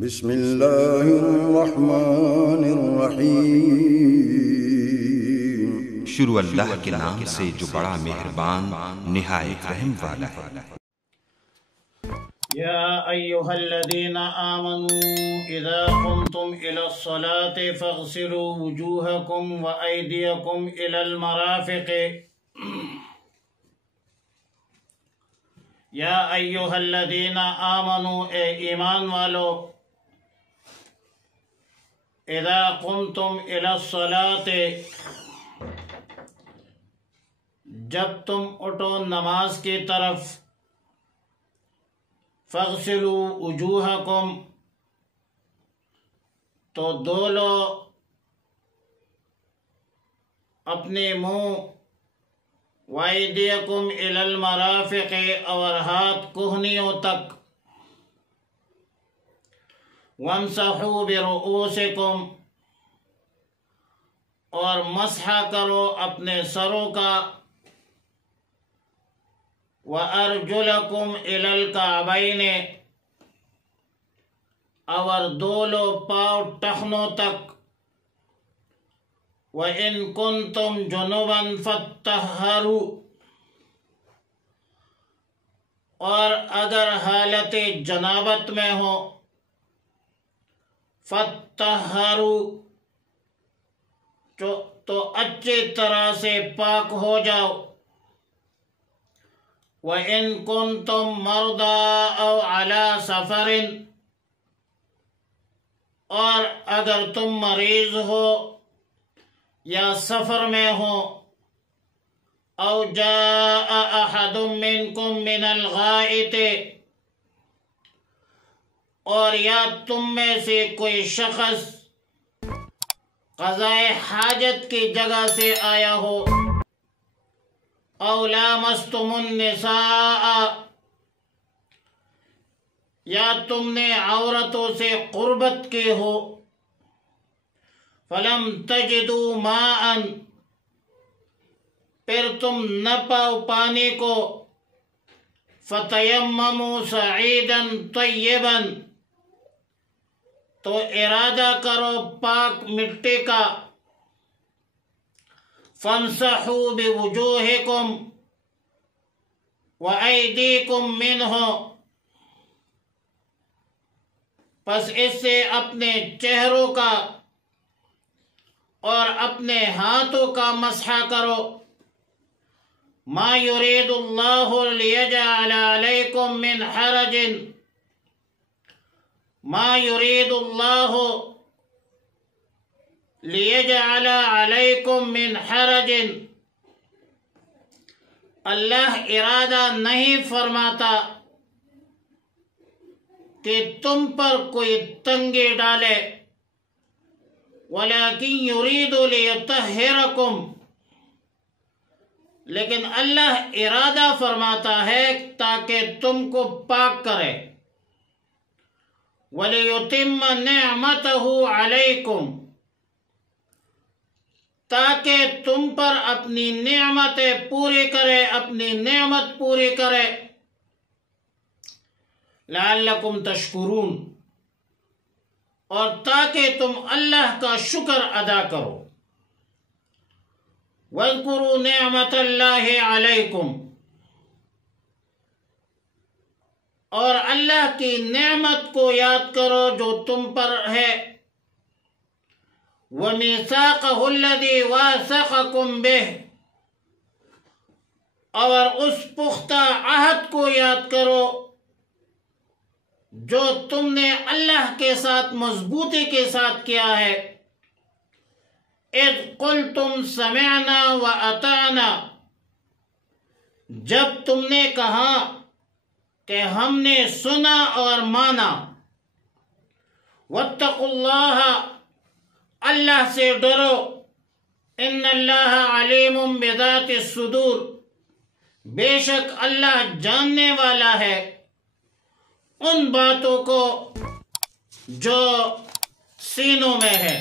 بسم اللہ الرحمن الرحیم۔ شروع اللہ کے نام سے جو بڑا مہربان نہایت رحم والا ہے۔ یا ایہا الذین آمنوا اذا قمتم الى الصلاة فاغسلوا وجوہکم وایدیکم الى المرافق۔ یا ایہا الذین آمنوا، اے ایمان والو، اذا قمتم الى الصلاة، جب تم اٹھو نماز کی طرف، فاغسلوا وجوہکم، تو دھو لو اپنے منہ، وایدیکم الی المرافق، اور ہاتھ کہنیوں تک، وامسحوا برؤوسکم، اور مسح کرو اپنے سروں کا، وارجلکم الی الکعبین، اور دھو لو پاؤں ٹخنوں تک، وَإِن كُنتُمْ جُنُبًا فَاتَّطَہَّرُوا، اور اگر حالت جنابت میں ہو، فَاتَّطَہَّرُوا، تو اچھی طرح سے پاک ہو جاؤ، وَإِن كُنتُمْ مَرْضَىٰ أَوْ عَلَىٰ سَفَرٍ، اور اگر تم مریض ہو یا سفر میں ہو، او جاء احد منکم من الغائط، اور یا تم میں سے کوئی شخص قضاء حاجت کی جگہ سے آیا ہو، او لامستم النساء، یا تم نے عورتوں سے قربت کی ہو، فَلَمْ تَجِدُوا مَاءً، پھر تم نہ پاؤ پانی کو، فَتَيَمَّمُوا صَعِيدًا طَيِّبًا، تو ارادہ کرو پاک مٹی کا، فَامْسَحُوا بِوُجُوهِكُمْ وَأَيْدِيكُمْ مِنْهُ، پس اس سے اپنے چہروں کا اور اپنے ہاتھوں کا مسح کرو، ما یرید اللہ لیجعل علیکم من حرج، ما یرید اللہ لیجعل علیکم من حرج، اللہ ارادہ نہیں فرماتا کہ تم پر کوئی تنگی ڈالے، وَلَكِنْ يُرِيدُ لِيُطَهِّرَكُمْ، لیکن اللہ ارادہ فرماتا ہے تاکہ تم کو پاک کرے، وَلِيُتِمَّ نِعْمَتَهُ عَلَيْكُمْ، تاکہ تم پر اپنی نعمتیں پوری کرے، اپنی نعمت پوری کرے، لَعَلَّكُمْ تَشْكُرُونَ، اور تاکہ تم اللہ کا شکر ادا کرو، وَاذْكُرُوا نِعْمَةَ اللَّهِ عَلَيْكُمْ، اور اللہ کی نعمت کو یاد کرو جو تم پر ہے، وَمِيثَاقَهُ الَّذِي وَاثَقَكُمْ بِهِ، اور اس پختہ عہد کو یاد کرو جو تم نے اللہ کے ساتھ مضبوطی کے ساتھ کیا ہے، اِذْ قُلْتُمْ سَمِعْنَا وَأَطَعْنَا، جب تم نے کہا کہ ہم نے سنا اور مانا، وَاتَّقُوا اللَّهَ، اللہ سے ڈرو، اِنَّ اللَّهَ عَلِيمٌ بِذَاتِ الصُّدُورِ، بے شک اللہ جاننے والا ہے ان باتوں کو جو سینوں میں ہے۔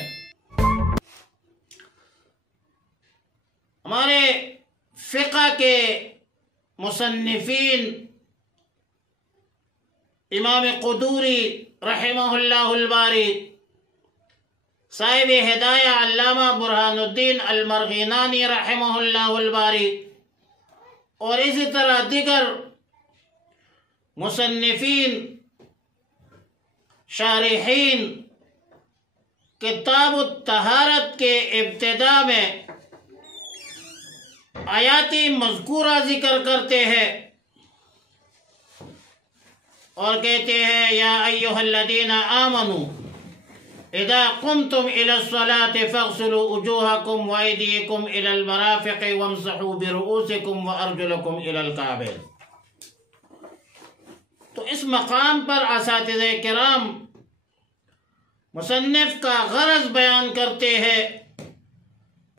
ہمارے فقہ کے مصنفین امام قدوری رحمہ اللہ الباری، صاحب ہدایہ علامہ برہان الدین المرغینانی رحمہ اللہ الباری، اور اسی طرح دیگر مصنفین شارحین کتاب الطہارت کے ابتداء میں آیاتی مذکورہ ذکر کرتے ہیں اور کہتے ہیں یا ایھا الذین آمنوا اذا قمتم الى الصلاة فاغسلوا وجوہکم وایدیکم الى المرافق وامسحوا برؤوسکم وارجلکم الى الکعبین۔ تو اس مقام پر اساتذہ کرام مصنف کا غرض بیان کرتے ہیں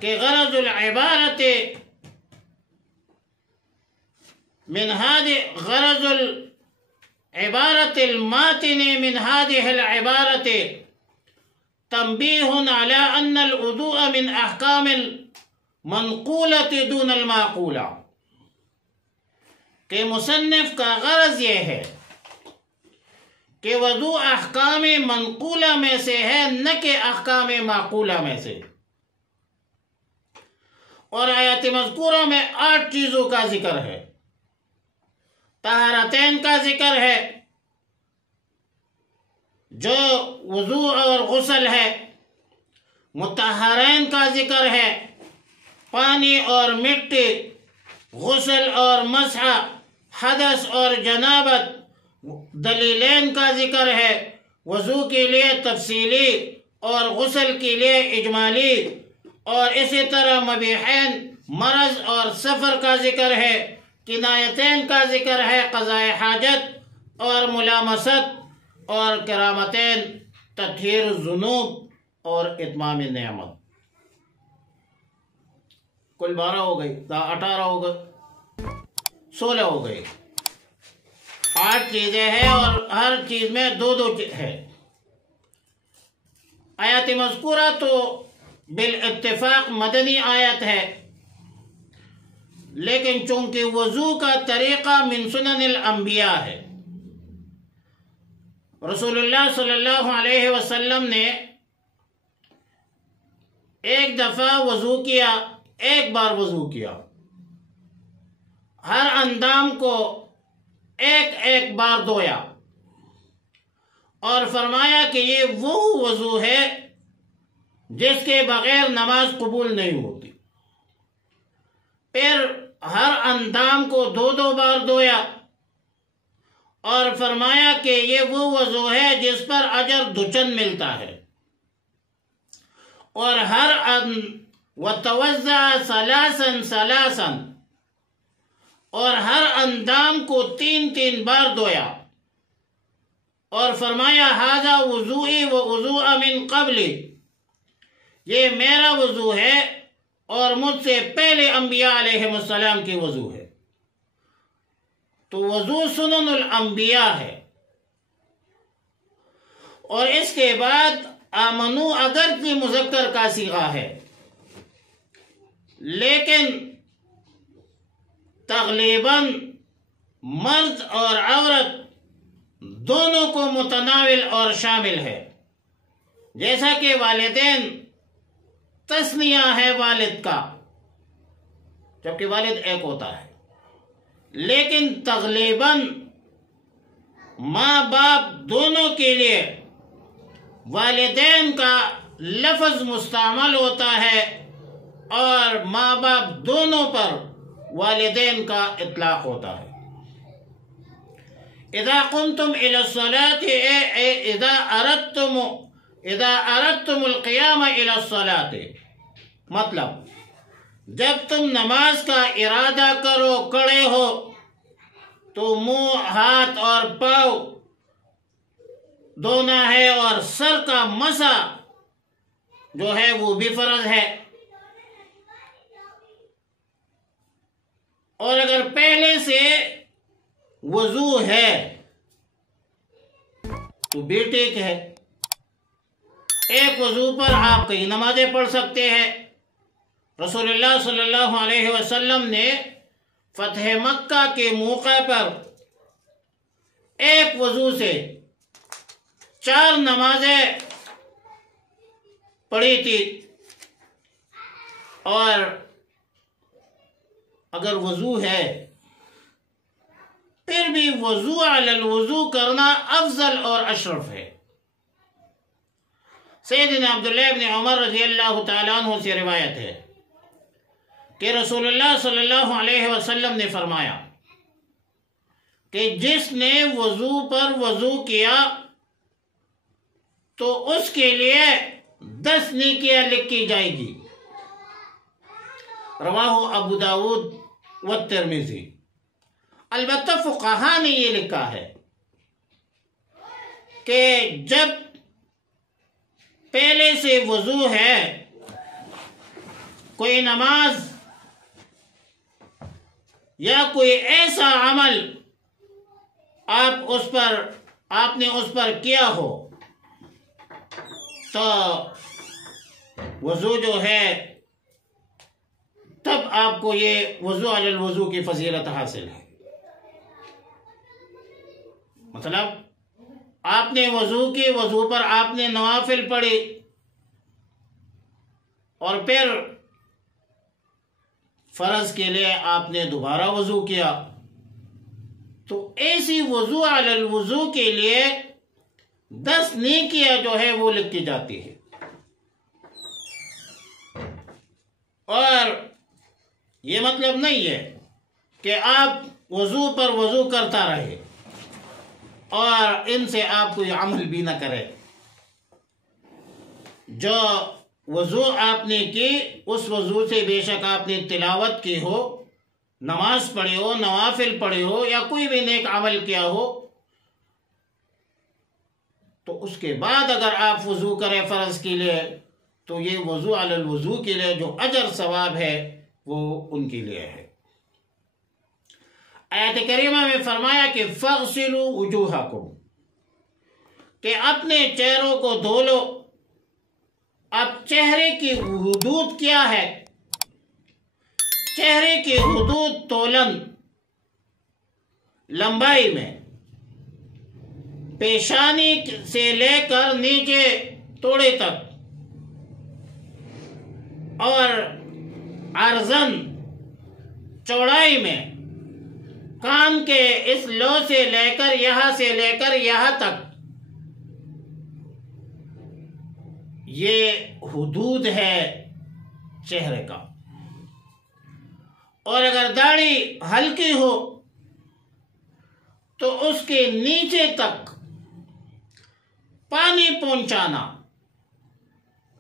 کہ غرض العبارت غرض العبارت الماتن من هذه العبارت تنبیہ على ان الوضوء من احکام المنقولۃ دون المعقولہ، کہ مصنف کا غرض یہ ہے کہ وضو احکام منقولہ میں سے ہے، نہ کہ احکام معقولہ میں سے۔ اور آیات مذکورہ میں 8 چیزوں کا ذکر ہے، طہارتین کا ذکر ہے جو وضو اور غسل ہے، مطہرین کا ذکر ہے پانی اور مٹی، غسل اور مسح، حدث اور جنابت، دلیلین کا ذکر ہے، وضو کے لیے تفصیلی اور غسل کے لیے اجمالی، اور اسی طرح مبیحین مرض اور سفر کا ذکر ہے، کنایتین کا ذکر ہے قضاء حاجت اور ملامست، اور کرامتین تطہیر الذنوب اور اتمام نعمت۔ کل 12 ہو گئی، 18 ہو گئے، 16 ہو گئی، 8 چیزیں ہیں اور ہر چیز میں 2 ہے۔ آیات مذکورہ تو بالاتفاق مدنی آیت ہے، لیکن چونکہ وضو کا طریقہ من سنن الانبیاء ہے، رسول اللہ صلی اللہ علیہ وسلم نے ایک دفعہ وضو کیا، ایک بار وضو کیا، ہر اندام کو ایک بار دھویا، اور فرمایا کہ یہ وہ وضو ہے جس کے بغیر نماز قبول نہیں ہوتی۔ پھر ہر اندام کو 2 بار دھویا اور فرمایا کہ یہ وہ وضو ہے جس پر اجر 2 ملتا ہے، اور وتوضع ثلاثا اور ہر اندام کو 3 بار دھویا، اور فرمایا ھذا وضوئی ووضوء من قبلی، یہ میرا وضو ہے اور مجھ سے پہلے انبیاء علیہ السلام کی وضو ہے۔ تو وضو سنن الانبیاء ہے۔ اور اس کے بعد آمنو اگر کی مذکر کا صیغہ ہے، لیکن تغلیباً مرد اور عورت دونوں کو متناول اور شامل ہے، جیسا کہ والدین تثنیہ ہے والد کا، جبکہ والد ایک ہوتا ہے، لیکن تغلیباً ماں باپ دونوں کے لیے والدین کا لفظ مستعمل ہوتا ہے، اور ماں باپ دونوں پر والدین کا اطلاق ہوتا ہے۔ اذا قمتم الى الصلاة اذا اردتم القیام الى الصلاة، مطلب جب تم نماز کا ارادہ کرو، کھڑے ہو، تو منہ، ہاتھ اور پاؤں دھونا ہے، اور سر کا مسح جو ہے وہ بھی فرض ہے۔ اور اگر پہلے سے وضو ہے تو بھی ٹھیک ہے، ایک وضو پر آپ کئی نمازیں پڑھ سکتے ہیں۔ رسول اللہ صلی اللہ علیہ وسلم نے فتح مکہ کے موقع پر ایک وضو سے 4 نمازیں پڑھی تھی، اور اگر وضو ہے پھر بھی وضو علی الوضو کرنا افضل اور اشرف ہے۔ سیدنا عبداللہ ابن عمر رضی اللہ تعالیٰ عنہ سے روایت ہے کہ رسول اللہ صلی اللہ علیہ وسلم نے فرمایا کہ جس نے وضو پر وضو کیا تو اس کے لیے 10 نیکیاں لکھی جائے گی۔ رواہ ابو داود والترمذی۔ البتہ فقہا نے یہ لکھا ہے کہ جب پہلے سے وضو ہے، کوئی نماز یا کوئی ایسا عمل آپ نے اس پر کیا ہو، تو وضو جو ہے تب آپ کو یہ وضو علی الوضو کی فضیلت حاصل ہے۔ مطلب آپ نے وضو کی، وضو پر آپ نے نوافل پڑھی، اور پھر فرض کے لیے آپ نے دوبارہ وضو کیا، تو ایسی وضو علی الوضو کے لیے 10 نیکیاں جو ہے وہ لکھی جاتی ہے۔ اور یہ مطلب نہیں ہے کہ آپ وضو پر وضو کرتا رہے اور ان سے آپ کوئی عمل بھی نہ کرے۔ جو وضو آپ نے کی، اس وضو سے بے شک آپ نے تلاوت کی ہو، نماز پڑھی ہو، نوافل پڑھی ہو، یا کوئی بھی نیک عمل کیا ہو، تو اس کے بعد اگر آپ وضو کریں فرض کے لیے، تو یہ وضو علی الوضو کے لیے جو اجر ثواب ہے وہ ان کے لیے ہے۔ آیت کریمہ میں فرمایا کہ فَاغْسِلُوا وُجُوهَكُمْ، کہ اپنے چہروں کو دھو لو۔ اب چہرے کی حدود کیا ہے؟ چہرے کی حدود تولن، لمبائی میں پیشانی سے لے کر نیچے توڑے تک، اور عرضاً چوڑائی میں کان کے اس لو سے لے کر یہاں تک، یہ حدود ہے چہرے کا۔ اور اگر داڑھی ہلکی ہو تو اس کے نیچے تک پانی پہنچانا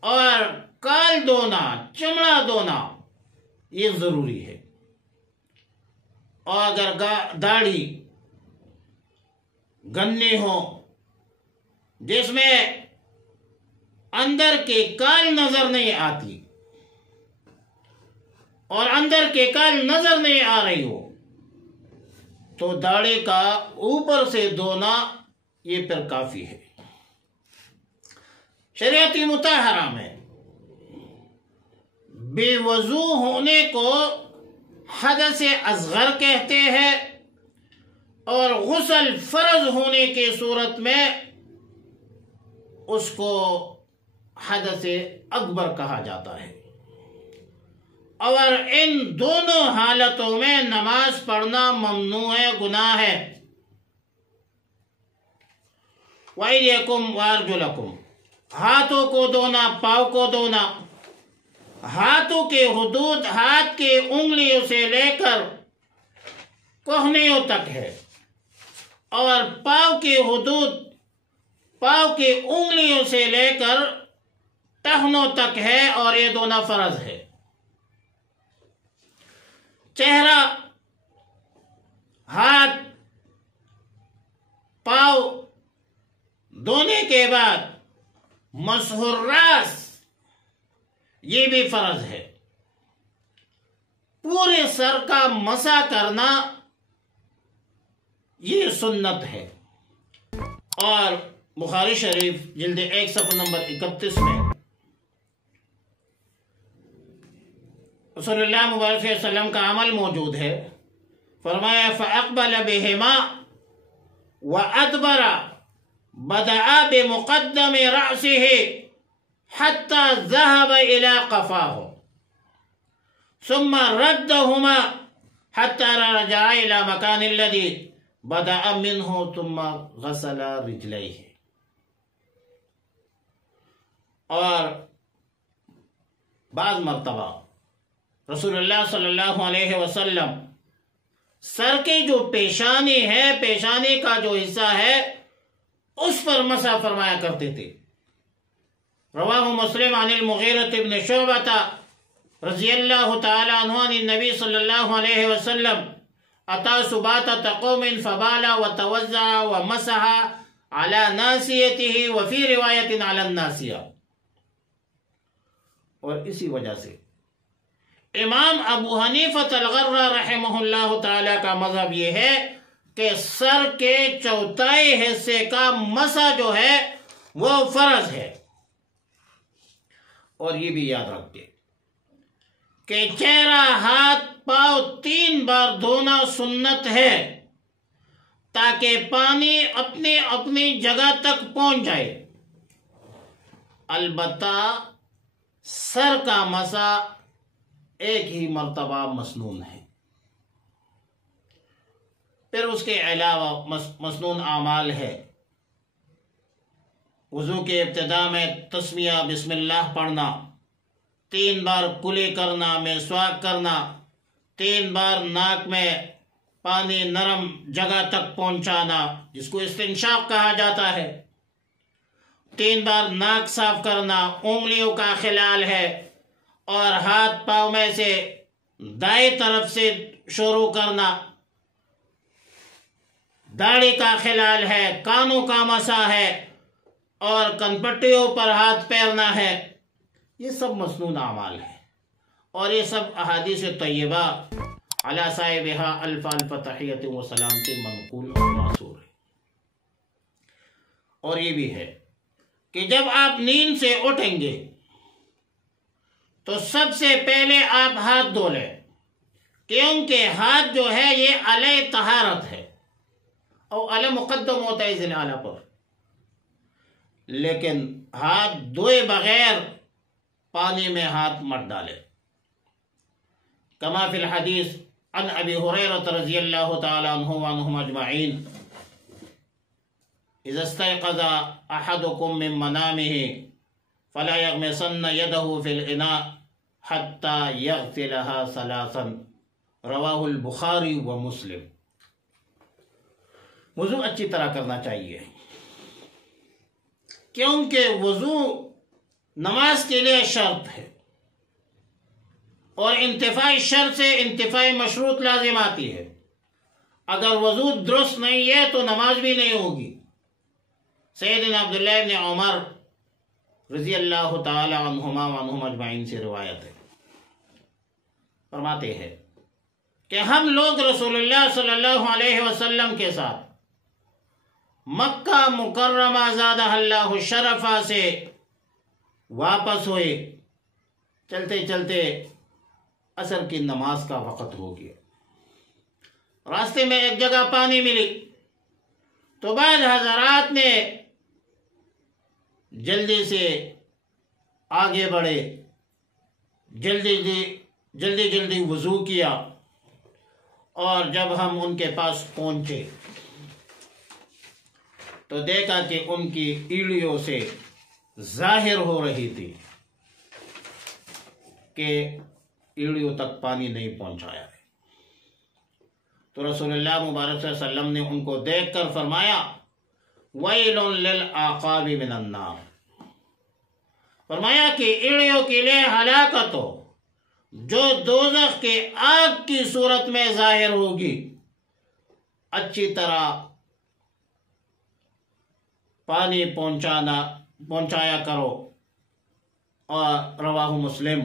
اور کال دھونا، چمڑا دھونا یہ ضروری ہے۔ اور اگر داڑھی گنی ہو جس میں اندر کے کال نظر نہیں آتی، اور اندر کے کال نظر نہیں آ رہی ہو، تو داڑھی کا اوپر سے دھونا یہ پھر کافی ہے۔ شریعت مطہرہ میں بے وضو ہونے کو حدث اصغر کہتے ہیں، اور غسل فرض ہونے کی صورت میں اس کو حدث اکبر کہا جاتا ہے۔ اور ان دونوں حالتوں میں نماز پڑھنا ممنوع ہے، گناہ ہے۔ وَأَيْدِيَكُمْ وَأَرْجُلَكُمْ، ہاتھوں کو دھونا، پاؤں کو دھونا۔ ہاتھوں کے حدود ہاتھ کے انگلیوں سے لے کر کوہنیوں تک ہے، اور پاؤں کی حدود پاؤں کی انگلیوں سے لے کر ٹہنوں تک ہے، اور یہ دھونا فرض ہے۔ چہرہ، ہاتھ، پاؤں دھونے کے بعد مسح الراس یہ بھی فرض ہے۔ پورے سر کا مسح کرنا یہ سنت ہے۔ اور بخاری شریف جلد 1 صفحہ نمبر 31 میں رسول اللہ مبارک صلی اللہ علیہ وسلم کا عمل موجود ہے۔ فرمایا فَأَقْبَلَ بِهِمَا وَأَدْبَرَ بدأ بمقدم رأسه حتى ذهب إلى قفاه ثم ردهما حتى رجع إلى مكان الذي بدأ منه ثم غسل رجليه. اور بعض مرتبہ رسول اللہ صلی اللہ علیہ وسلم سر کی جو پیشانی ہے، پیشانی کا جو حصہ ہے، اس پر مسح فرمایا کرتے تھے. رواہ مسلم عن المغیرۃ بن شعبۃ رضی اللہ تعالی عنہ عن النبی صلی اللہ علیہ وسلم اتى سباطۃ قوم فبال وتوضأ ومسح على ناصیته وفي روایۃ على الناصیہ. اور اسی وجہ سے امام ابو حنیفہ الغرہ رحمہ اللہ تعالی کا مذہب یہ ہے کہ سر کے چوتھائی حصے کا مسح جو ہے وہ فرض ہے. اور یہ بھی یاد رکھتے کہ چہرہ، ہاتھ، پاؤں 3 بار دھونا سنت ہے تاکہ پانی اپنی اپنی جگہ تک پہنچ جائے. البتہ سر کا مسح ایک ہی مرتبہ مسنون ہے. پھر اس کے علاوہ مسنون اعمال ہے. وضو کے ابتدا میں تسمیہ بسم اللہ پڑھنا، 3 بار کلی کرنا، مسواک کرنا، 3 بار ناک میں پانی نرم جگہ تک پہنچانا جس کو استنشاق کہا جاتا ہے، 3 بار ناک صاف کرنا، انگلیوں کا خلال ہے، اور ہاتھ پاؤں میں سے دائیں طرف سے شروع کرنا، داڑھی کا خلال ہے، کانوں کا مسح ہے، اور کنپٹیوں پر ہاتھ پھیرنا ہے. یہ سب مسنون اعمال ہیں، اور یہ سب احادیث طیبہ علی صاحبها الف الف تحیت و سلام سے منقول اور معصور ہے. اور یہ بھی ہے کہ جب آپ نیند سے اٹھیں گے تو سب سے پہلے آپ ہاتھ دھو لیں، کیونکہ ہاتھ جو ہے یہ علیہ طہارت ہے اور علیہ مقدم ہوتا ہے ذل اعلیٰ پر. لیکن ہاتھ دھوئے بغیر پانی میں ہاتھ مت ڈالے. کما فی الحدیث عن ابی ہریرہ رضی اللہ تعالی عنہ وعنہم اجمعین اذا استيقظ احدكم من منامه فلا يغمسن يده في الاناء حتى يغسلها 3 رواہ البخاری و مسلم. وضو اچھی طرح کرنا چاہیے، کیونکہ وضو نماز کے لیے شرط ہے، اور انتفائی شرط سے انتفائی مشروط لازم آتی ہے. اگر وضو درست نہیں ہے تو نماز بھی نہیں ہوگی. سیدنا عبداللہ ابن عمر رضی اللہ تعالی عنہما وعنہم اجمعین سے روایت ہے، فرماتے ہیں کہ ہم لوگ رسول اللہ صلی اللہ علیہ وسلم کے ساتھ مکہ مکرمہ زادہ اللہ شرفہ سے واپس ہوئے. چلتے چلتے عصر کی نماز کا وقت ہو گیا. راستے میں ایک جگہ پانی ملی تو بعض حضرات نے جلدی سے آگے بڑھے، جلدی وضو کیا، اور جب ہم ان کے پاس پہنچے تو دیکھا کہ ان کی ایڑیوں سے ظاہر ہو رہی تھی کہ ایڑیوں تک پانی نہیں پہنچایا ہے. تو رسول اللہ مبارک صلی اللہ علیہ وسلم نے ان کو دیکھ کر فرمایا وَيْلٌ لِلْأَعْقَابِ مِنَ النَّارِ، فرمایا کہ ایڑیوں کے لیے ہلاکت ہو جو دوزخ کے آگ کی صورت میں ظاہر ہوگی. اچھی طرح پانی پہنچایا کرو. اور رواہ مسلم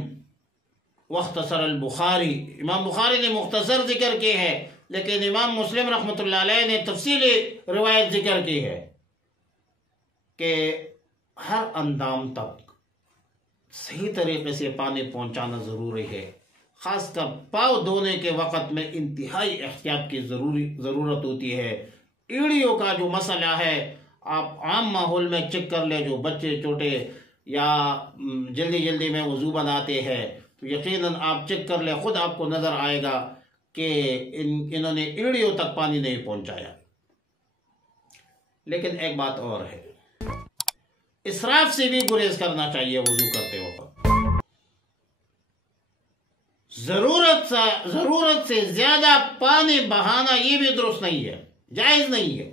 واختصر البخاری، امام بخاری نے مختصر ذکر کی ہے، لیکن امام مسلم رحمۃ اللہ علیہ نے تفصیلی روایت ذکر کی ہے کہ ہر اندام تک صحیح طریقے سے پانی پہنچانا ضروری ہے. خاص کر پاؤں دھونے کے وقت میں انتہائی احتیاط کی ضرورت ہوتی ہے. ایڑیوں کا جو مسئلہ ہے آپ عام ماحول میں چیک کر لیں، جو بچے چھوٹے یا جلدی میں وضو بناتے ہیں تو یقیناً آپ چیک کر لیں، خود آپ کو نظر آئے گا کہ انہوں نے ایڑیوں تک پانی نہیں پہنچایا۔ لیکن ایک بات اور ہے، اسراف سے بھی گریز کرنا چاہیے وضو کرتے وقت۔ ضرورت سے زیادہ پانی بہانا یہ بھی درست نہیں ہے، جائز نہیں ہے۔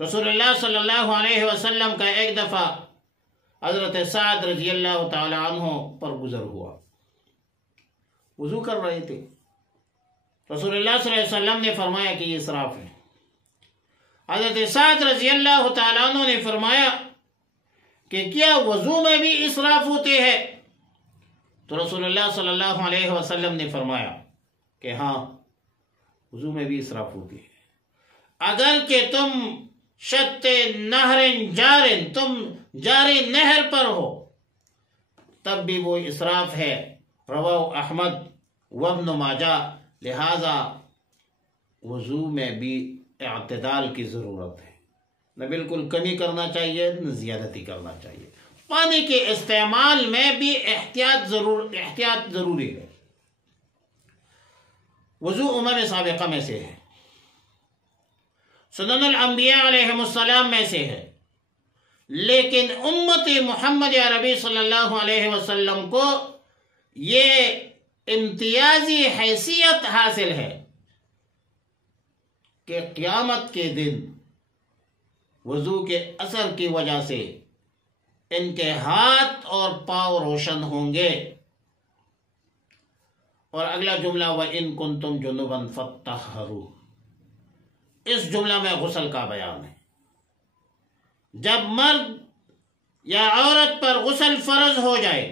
رسول اللہ صلی اللہ علیہ وسلم کا ایک دفعہ حضرت سعد رضی اللہ تعالی عنہ پر گزر ہوا، وضو کر رہے تھے، رسول اللہ صلی اللہ علیہ وسلم نے فرمایا کہ یہ اسراف ہے۔ حضرت سعد رضی اللہ تعالی عنہ نے فرمایا کہ کیا وضو میں بھی اسراف ہوتے ہیں؟ تو رسول اللہ صلی اللہ علیہ وسلم نے فرمایا کہ ہاں، وضو میں بھی اسراف ہوتی ہے۔ اگر کہ تم شط نہر جارن، تم جاری نہر پر ہو، تب بھی وہ اسراف ہے۔ رواہ احمد وابن ماجہ۔ لہذا وضو میں بھی اعتدال کی ضرورت ہے، نہ بالکل کمی کرنا چاہیے نہ زیادتی کرنا چاہیے۔ پانی کے استعمال میں بھی احتیاط ضروری ہے۔ وضو امم سابقہ میں سے ہے، سنن الانبیاء علیہ السلام میں سے ہے، لیکن امت محمد عربی صلی اللہ علیہ وسلم کو یہ امتیازی حیثیت حاصل ہے کہ قیامت کے دن وضو کے اثر کی وجہ سے ان کے ہاتھ اور پاؤں روشن ہوں گے۔ اور اگلا جملہ وَإِن كُنتُمْ جُنُبًا فَاتَّطَهَّرُوا، اس جملہ میں غسل کا بیان ہے۔ جب مرد یا عورت پر غسل فرض ہو جائے،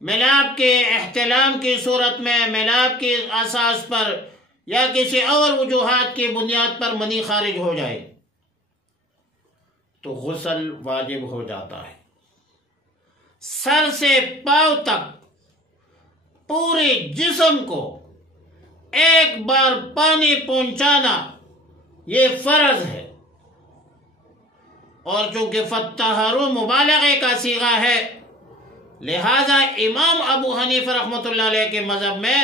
میلاب کے احتلام کی صورت میں، میلاب کی اساس پر یا کسی اور وجوہات کی بنیاد پر منی خارج ہو جائے تو غسل واجب ہو جاتا ہے۔ سر سے پاؤں تک پورے جسم کو ایک بار پانی پہنچانا یہ فرض ہے، اور چونکہ فَاتَّطَهَّرُوا مبالغے کا صیغہ ہے، لہذا امام ابو حنیفہ رحمۃ اللہ علیہ کے مذہب میں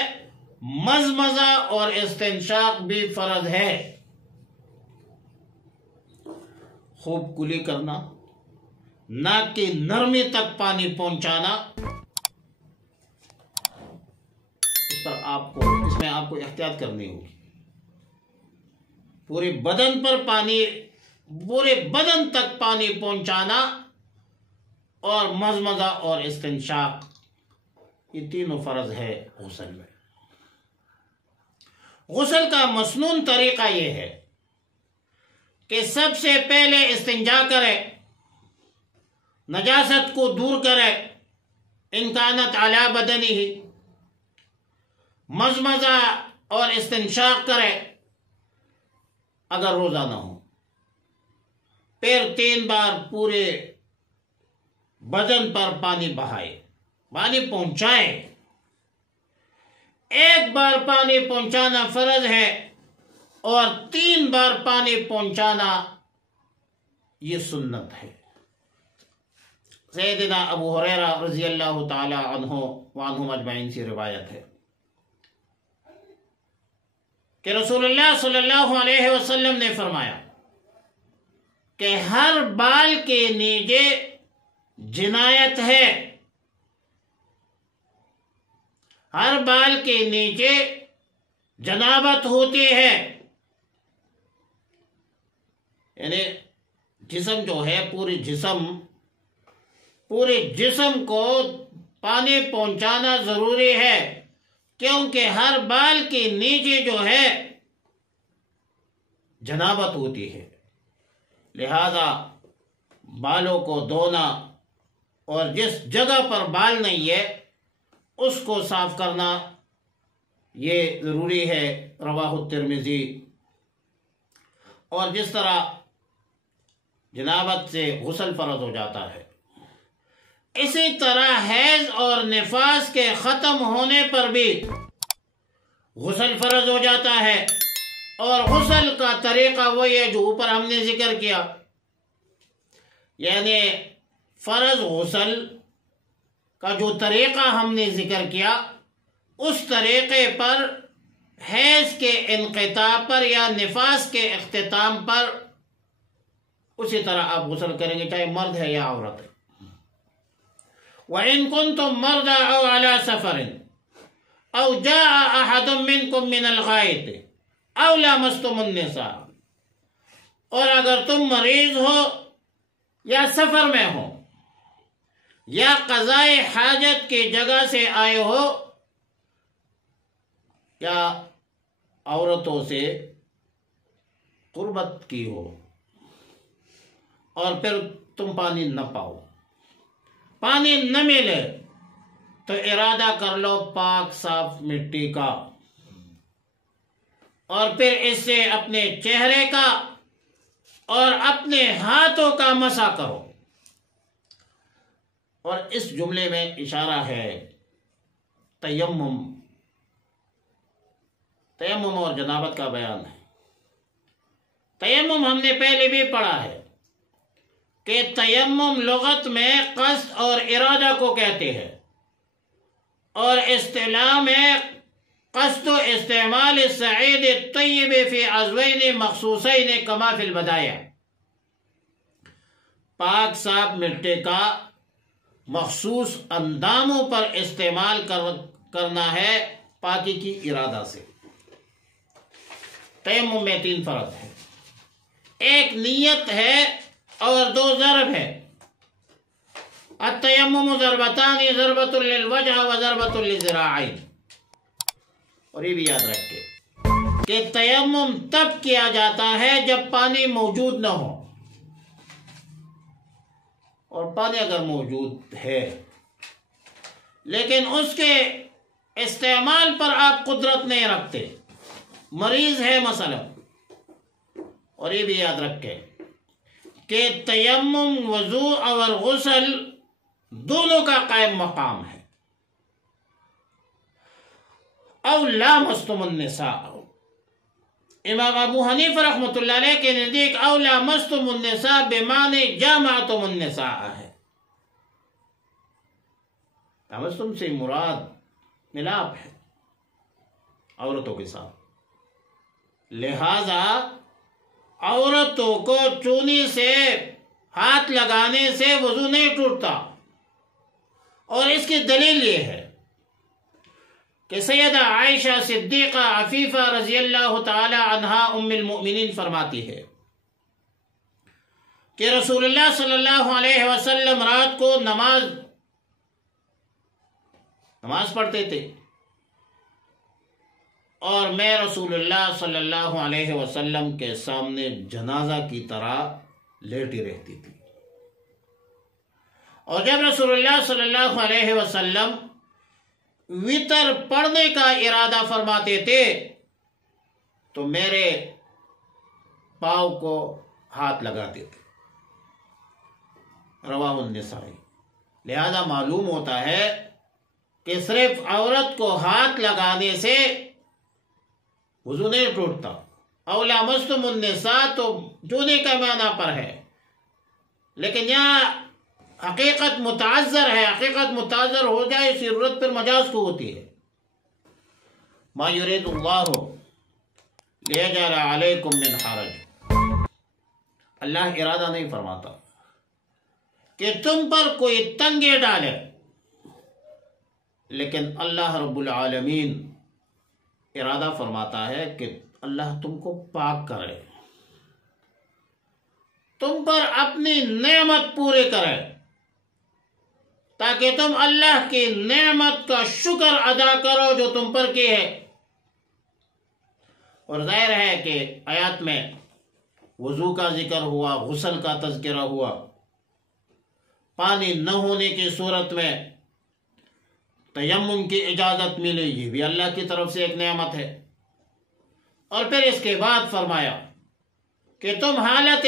مزمزہ اور استنشاق بھی فرض ہے۔ خوب کلی کرنا، ناک کی نرمی تک پانی پہنچانا، اس میں آپ کو احتیاط کرنی ہوگی۔ پورے بدن تک پانی پہنچانا اور مزمزہ اور استنشاق، یہ تینوں فرض ہے غسل میں۔ غسل کا مسنون طریقہ یہ ہے کہ سب سے پہلے استنجا کرے، نجاست کو دور کرے، ان کانت علی بدنہ، مزمزہ اور استنشاق کرے اگر روزہ نہ ہو، پھر 3 بار پورے بدن پر پانی بہائے، پانی پہنچائے۔ ایک بار پانی پہنچانا فرض ہے اور 3 بار پانی پہنچانا یہ سنت ہے۔ سیدنا ابو ہریرہ رضی اللہ تعالی عنہ وعنہم اجمعین سے روایت ہے کہ رسول اللہ صلی اللہ علیہ وسلم نے فرمایا کہ ہر بال کے نیچے جنایت ہے، ہر بال کے نیچے جنابت ہوتی ہے، یعنی جسم جو ہے پورے جسم کو پانی پہنچانا ضروری ہے، کیونکہ ہر بال کے نیچے جو ہے جنابت ہوتی ہے۔ لہذا بالوں کو دھونا اور جس جگہ پر بال نہیں ہے اس کو صاف کرنا یہ ضروری ہے۔ رواہ الترمذی۔ اور جس طرح جنابت سے غسل فرض ہو جاتا ہے، اسی طرح حیض اور نفاس کے ختم ہونے پر بھی غسل فرض ہو جاتا ہے، اور غسل کا طریقہ وہی ہے جو اوپر ہم نے ذکر کیا، یعنی فرض غسل کا جو طریقہ ہم نے ذکر کیا اس طریقے پر حیض کے انقطاع پر یا نفاس کے اختتام پر اسی طرح آپ غسل کریں گے، چاہے مرد ہے یا عورت ہے۔ وَإِن كُنتُم مَرْضَىٰ أَوْ عَلَىٰ سَفَرٍ أَوْ جَاءَ أَحَدٌ مِّنكُم مِّنَ الْغَائِطِ أَوْ لَامَسْتُمُ النِّسَاءَ، اور اگر تم مریض ہو یا سفر میں ہو یا قضائے حاجت کی جگہ سے آئے ہو یا عورتوں سے قربت کی ہو اور پھر تم پانی نہ پاؤ، پانی نہ ملے، تو ارادہ کر لو پاک صاف مٹی کا، اور پھر اس سے اپنے چہرے کا اور اپنے ہاتھوں کا مسح کرو۔ اور اس جملے میں اشارہ ہے تیمم اور جنابت کا بیان ہے۔ تیمم ہم نے پہلے بھی پڑھا ہے کہ تیمم لغت میں قصد اور ارادہ کو کہتے ہیں، اور اصطلاح میں قصد و استعمال الصعید الطیب فی عضوین مخصوصین کما فی البدایع، پاک صاف مٹی کا مخصوص انداموں پر استعمال کرنا ہے پاکی کی ارادہ سے۔ تیمم میں 3 فرض ہے، ایک نیت ہے اور 2 ضرب ہے۔ التیمم ضربتان، ضربۃ للوجہ و ضربۃ للذراعین۔ اور یہ بھی یاد رکھیں کہ تیمم تب کیا جاتا ہے جب پانی موجود نہ ہو، اور پانی اگر موجود ہے لیکن اس کے استعمال پر آپ قدرت نہیں رکھتے، مریض ہے مثلا، اور یہ بھی یاد رکھیں کہ تیمم وضو اور غسل دونوں کا قائم مقام ہے۔ او لامستم النساء، امام ابو حنیفہ رحمۃ اللہ علیہ کے نزدیک او لامستم النساء بمعنی جامعتم النساء ہے۔ لامستم سے مراد ملاپ ہے عورتوں کے ساتھ، لہذا عورتوں کو چونی سے ہاتھ لگانے سے وضو نہیں ٹوٹتا، اور اس کی دلیل یہ ہے کہ سیدہ عائشہ صدیقہ عفیفہ رضی اللہ تعالی عنہا ام المؤمنین فرماتی ہے کہ رسول اللہ صلی اللہ علیہ وسلم رات کو نماز پڑھتے تھے، اور میں رسول اللہ صلی اللہ علیہ وسلم کے سامنے جنازہ کی طرح لیٹی رہتی تھی، اور جب رسول اللہ صلی اللہ علیہ وسلم وطر پڑھنے کا ارادہ فرماتے تھے تو میرے پاؤں کو ہاتھ لگاتے تھے، رواہ النسائی۔ لہذا معلوم ہوتا ہے کہ صرف عورت کو ہاتھ لگانے سے وضو نہیں ٹوٹتا۔ او لامستم النساء تو جونے کا معنی پر ہے، لیکن یہاں حقیقت متعذر ہے، حقیقت متعذر ہو جائے ضرورت پر مجاز کو ہوتی ہے۔ ما یرید اللہ لیجعل علیکم من حرج، اللہ ارادہ نہیں فرماتا کہ تم پر کوئی تنگی ڈالے، لیکن اللہ رب العالمین ارادہ فرماتا ہے کہ اللہ تم کو پاک کرے، تم پر اپنی نعمت پورے کرے، تاکہ تم اللہ کی نعمت کا شکر ادا کرو جو تم پر کی ہے۔ اور ظاہر ہے کہ آیات میں وضو کا ذکر ہوا، غسل کا تذکرہ ہوا، پانی نہ ہونے کی صورت میں تیمم کی اجازت ملے، یہ بھی اللہ کی طرف سے ایک نعمت ہے۔ اور پھر اس کے بعد فرمایا کہ تم حالت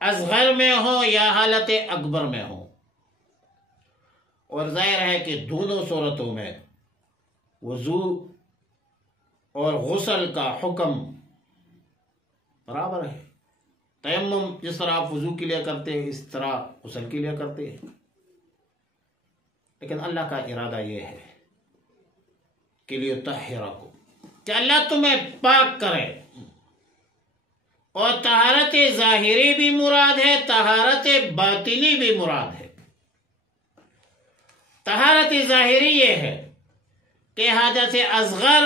اصغر میں ہو یا حالت اکبر میں ہو، اور ظاہر ہے کہ دونوں صورتوں میں وضو اور غسل کا حکم برابر ہے. تیمم جس طرح آپ وضو کے لیے کرتے ہیں اس طرح غسل کے لیے کرتے ہیں. لیکن اللہ کا ارادہ یہ ہے کہ لیطہرکم، کہ اللہ تمہیں پاک کرے. اور طہارت ظاہری بھی مراد ہے، طہارت باطنی بھی مراد ہے. طہارت ظاہری یہ ہے کہ حدث اصغر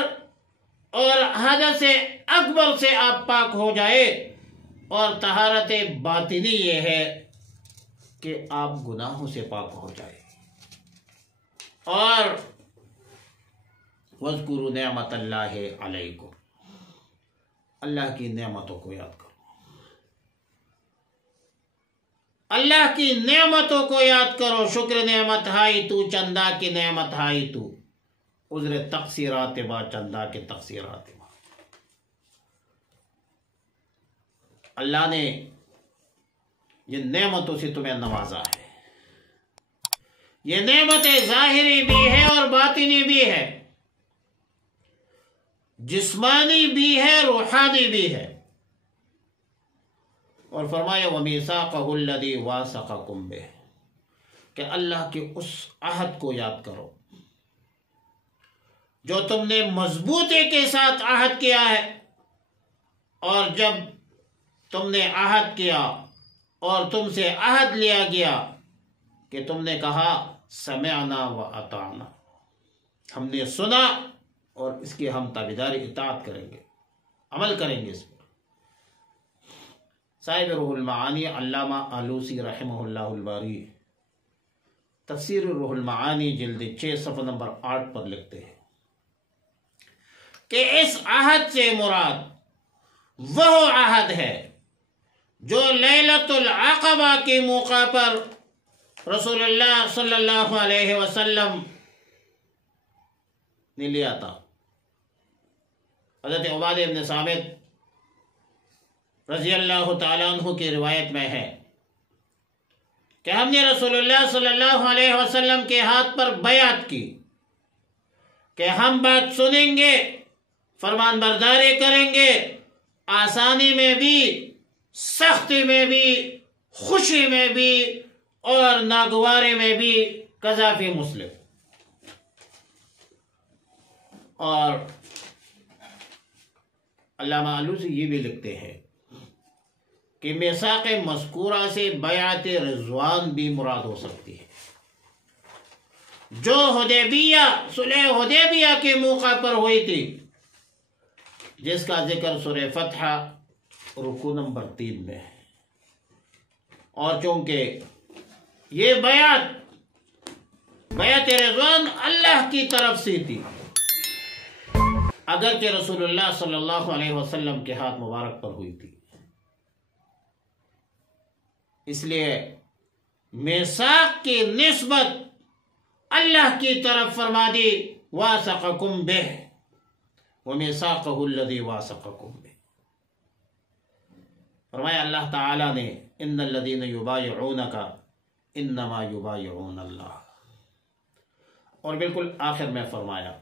اور حدث اکبر سے آپ پاک ہو جائے، اور طہارت باطنی یہ ہے کہ آپ گناہوں سے پاک ہو جائے. اور وَاذْكُرُوا نِعْمَةَ اللَّهِ عَلَيْكُمْ، اللہ کی نعمتوں کو یاد کرو. اللہ کی نعمتوں کو یاد کرو. شکر نعمت ہائی تو، چندہ کی نعمت ہائی تو، عذر تقصیرات با چندہ کے تقصیرات با. اللہ نے یہ نعمتوں سے تمہیں نوازا ہے. یہ نعمت ظاہری بھی ہے اور باطنی بھی ہے، جسمانی بھی ہے، روحانی بھی ہے. اور فرمایا وَمِيثَاقَهُ الَّذِي وَاثَقَكُم بِهِ، کہ اللہ کے اس عہد کو یاد کرو جو تم نے مضبوطی کے ساتھ عہد کیا ہے. اور جب تم نے عہد کیا اور تم سے عہد لیا گیا کہ تم نے کہا سمعنا وَأَطَعْنَا، ہم نے سنا اور اس کی ہم تابعداری اطاعت کریں گے، عمل کریں گے اس پر. صاحب روح المعانی علامہ آلوسی رحمہ اللہ الباری تفسیر روح المعانی جلد 6 صفحہ نمبر 8 پر لکھتے ہیں کہ اس عہد سے مراد وہ عہد ہے جو لیلۃ العقبہ کے موقع پر رسول اللہ صلی اللہ علیہ وسلم نے لیا تھا. حضرت عبادہ بن صامت رضی اللہ تعالیٰ عنہ کی روایت میں ہے کہ ہم نے رسول اللہ صلی اللہ علیہ وسلم کے ہاتھ پر بیعت کی کہ ہم بات سنیں گے، فرمان برداری کریں گے، آسانی میں بھی، سختی میں بھی، خوشی میں بھی اور ناگواری میں بھی. قذافی مسلم. اور علامہ آلوسی یہ بھی لکھتے ہیں کہ میثاق مذکورہ سے بیعت رضوان بھی مراد ہو سکتی ہے، جو حدیبیہ صلح حدیبیہ کے موقع پر ہوئی تھی، جس کا ذکر سورہ فتح رکوع نمبر 3 میں ہے. اور چونکہ یہ بیعت رضوان اللہ کی طرف سے تھی، اگرچہ رسول اللہ صلی اللہ علیہ وسلم کے ہاتھ مبارک پر ہوئی تھی، اس لیے میثاق کی نسبت اللہ کی طرف فرما دی وَاثَقَكُم بِهِ وَمِيثَاقَهُ الَّذِي وَاثَقَكُم بِهِ. فرمایا اللہ تعالیٰ نے ان الذین یبایعونک انما یبایعون اللہ. اور بالکل آخر میں فرمایا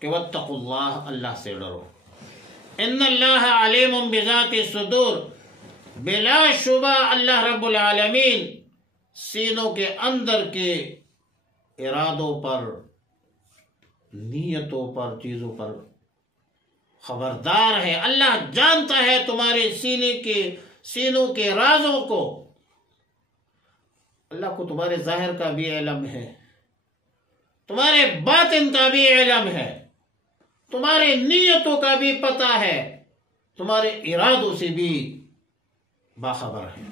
کہ واتقوا اللہ، اللہ سے ڈرو، ان اللہ علیم بذات الصدور، بلا شبہ اللہ رب العالمین سینوں کے اندر کے ارادوں پر، نیتوں پر، چیزوں پر خبردار ہے. اللہ جانتا ہے تمہارے سینوں کے رازوں کو. اللہ کو تمہارے ظاہر کا بھی علم ہے، تمہارے باطن کا بھی علم ہے، تمہارے نیتوں کا بھی پتہ ہے، تمہارے ارادوں سے بھی باخبر ہے.